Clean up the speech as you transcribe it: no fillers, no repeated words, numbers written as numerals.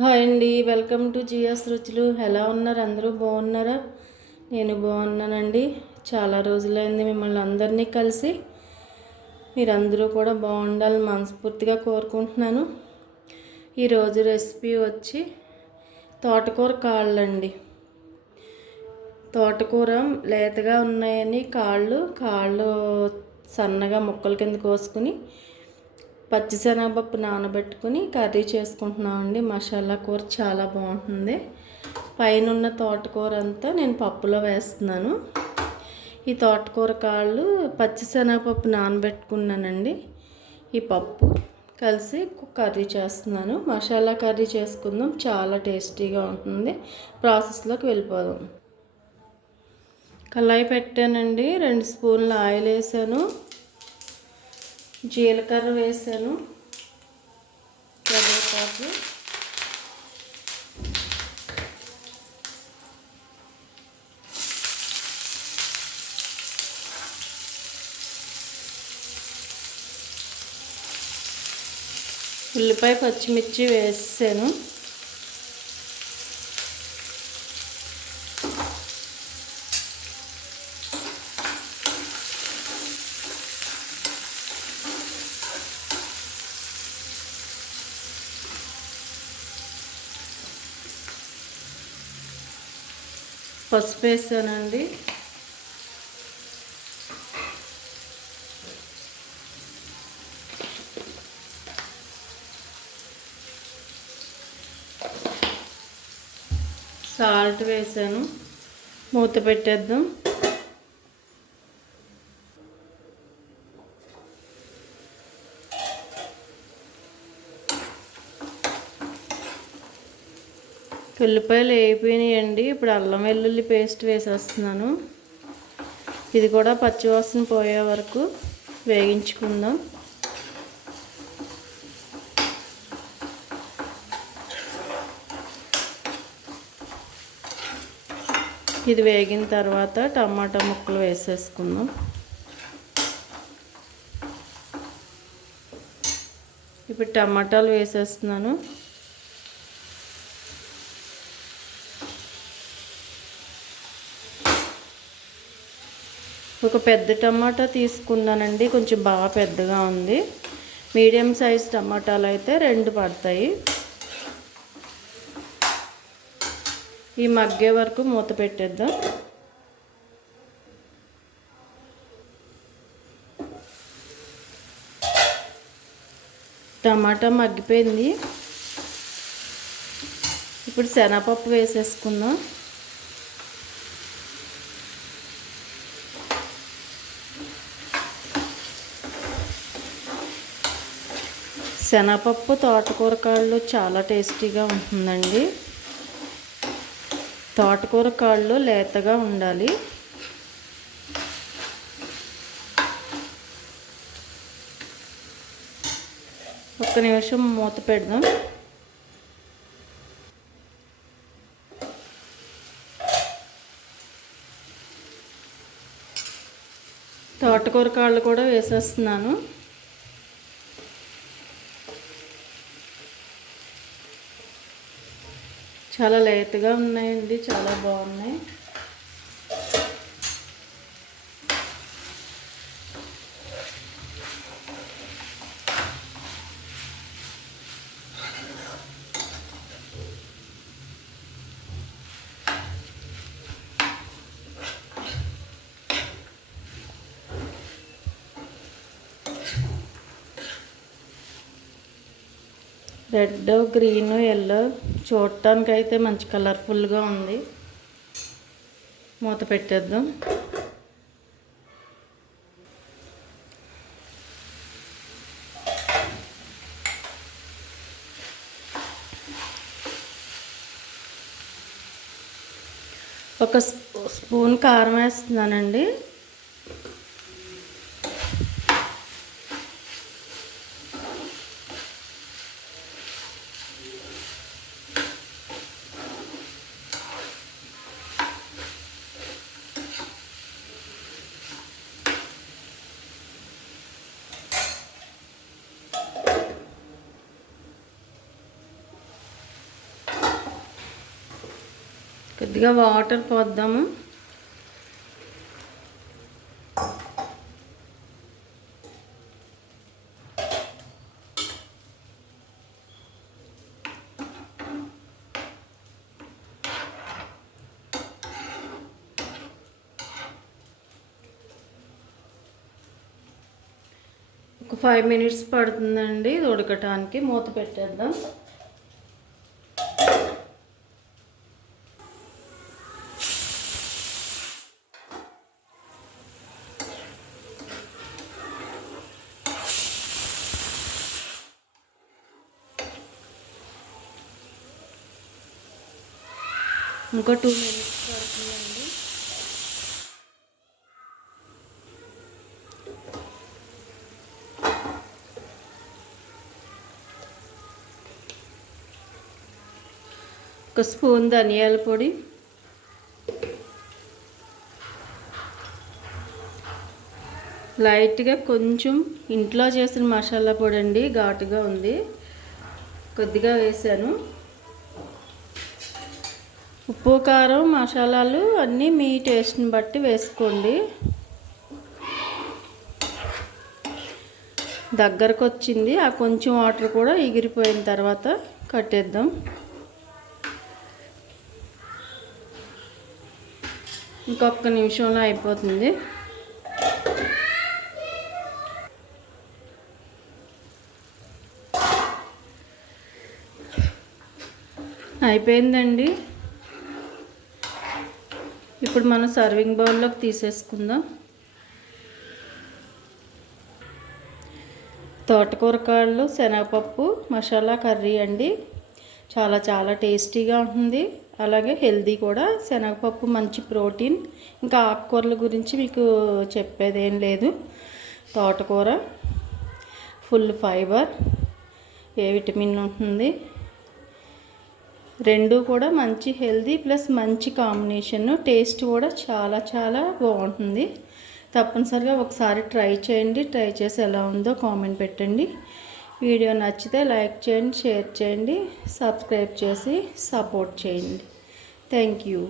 Hi అండి, welcome to జియాస్ రుచులు. ఎలా ఉన్నారు? అందరూ బాగున్నారా? నేను బాగున్నానండి. చాలా రోజులైంది మిమ్మల్ని అందరినీ కలిసి. మీరందరూ కూడా బాగుండాలని మనస్ఫూర్తిగా కోరుకుంటున్నాను. ఈరోజు రెసిపీ వచ్చి తోటకూర కాళ్ళండి. తోటకూర లేతగా ఉన్నాయని కాళ్ళు సన్నగా ముక్కల కింద కోసుకుని పచ్చిశనగపప్పు నానబెట్టుకుని కర్రీ చేసుకుంటున్నామండి. మసాలా కూర చాలా బాగుంటుంది. పైన ఉన్న తోటకూర అంతా నేను పప్పులో వేస్తున్నాను. ఈ తోటకూర కాళ్ళు పచ్చిశనగపప్పు నానబెట్టుకున్నానండి. ఈ పప్పు కలిసి కర్రీ చేస్తున్నాను. మసాలా కర్రీ చేసుకుందాం, చాలా టేస్టీగా ఉంటుంది. ప్రాసెస్లోకి వెళ్ళిపోదాం. కళాయి పెట్టానండి. 2 స్పూన్ల ఆయిల్ వేసాను, జీలకర్ర వేసాను, కరివేపాకు, ఉల్లిపాయ పచ్చిమిర్చి వేసాను. పసుపు వేసానండి. సాల్ట్ వేసాను. మూత పెట్టేద్దాం. ఉల్లిపాయలు వేగిపోయినాయండి. ఇప్పుడు అల్లం వెల్లుల్లి పేస్ట్ వేసేస్తున్నాను. ఇది కూడా పచ్చివాసన పోయే వరకు వేగించుకుందాం. ఇది వేగిన తర్వాత టమాటా ముక్కలు వేసేసుకుందాం. ఇప్పుడు టమాటాలు వేసేస్తున్నాను. ఒక పెద్ద టమాటా తీసుకున్నానండి, కొంచెం బాగా పెద్దగా ఉంది. మీడియం సైజ్ టమాటాలు అయితే 2 పడతాయి. ఈ మగ్గే వరకు మూత పెట్టేద్దాం. టమాటా మగ్గిపోయింది. ఇప్పుడు శనగపప్పు వేసేసుకుందాం. శనగపప్పు తోటకూర కాళ్ళు చాలా టేస్టీగా ఉంటుందండి. తోటకూర కాళ్ళు లేతగా ఉండాలి. ఒక్క నిమిషం మూత పెడదాం. తోటకూర కాళ్ళు కూడా వేసేస్తున్నాను. చాలా లేతగా ఉన్నాయండి, చాలా బాగున్నాయి. రెడ్, గ్రీన్, ఎల్లో చూడటానికి అయితే మంచి కలర్ఫుల్గా ఉంది. మూత పెట్టేద్దాం. ఒక స్పూన్ కారం వేస్తున్నానండి. కొద్దిగా వాటర్ పోద్దాము. ఒక 5 minutes పడుతుందండి ఇది ఉడకటానికి. మూత పెట్టేద్దాం. ఇంకో 2 minutes పడుతుందండి. ఒక స్పూన్ ధనియాల పొడి, లైట్గా కొంచెం ఇంట్లో చేసిన మసాలా పొడి అండి, ఘాటుగా ఉంది, కొద్దిగా వేసాను. ఉప్పు కారం మసాలాలు అన్నీ మీ టేస్ట్ని బట్టి వేసుకోండి. దగ్గరకు వచ్చింది. ఆ కొంచెం వాటర్ కూడా ఎగిరిపోయిన తర్వాత కట్టేద్దాం. ఇంకొక నిమిషంలో అయిపోతుంది. అయిపోయిందండి. ఇప్పుడు మనం సర్వింగ్ బౌల్లోకి తీసేసుకుందాం. తోటకూర కాళ్ళు శనగపప్పు మసాలా కర్రీ అండి. చాలా చాలా టేస్టీగా ఉంటుంది, అలాగే హెల్దీ కూడా. శనగపప్పు మంచి ప్రోటీన్. ఇంకా ఆకుకూరల గురించి మీకు చెప్పేదేం లేదు. తోటకూర ఫుల్ ఫైబర్, ఏ విటమిన్ ఉంటుంది. రెండు కూడా మంచి హెల్దీ ప్లస్ మంచి కాంబినేషన్. టేస్ట్ కూడా చాలా చాలా బాగుంటుంది. తప్పనిసరిగా ఒకసారి ట్రై చేయండి. ట్రై చేసి ఎలా ఉందో కామెంట్ పెట్టండి. వీడియో నచ్చితే లైక్ చేయండి, షేర్ చేయండి, సబ్స్క్రైబ్ చేసి సపోర్ట్ చేయండి. Thank you.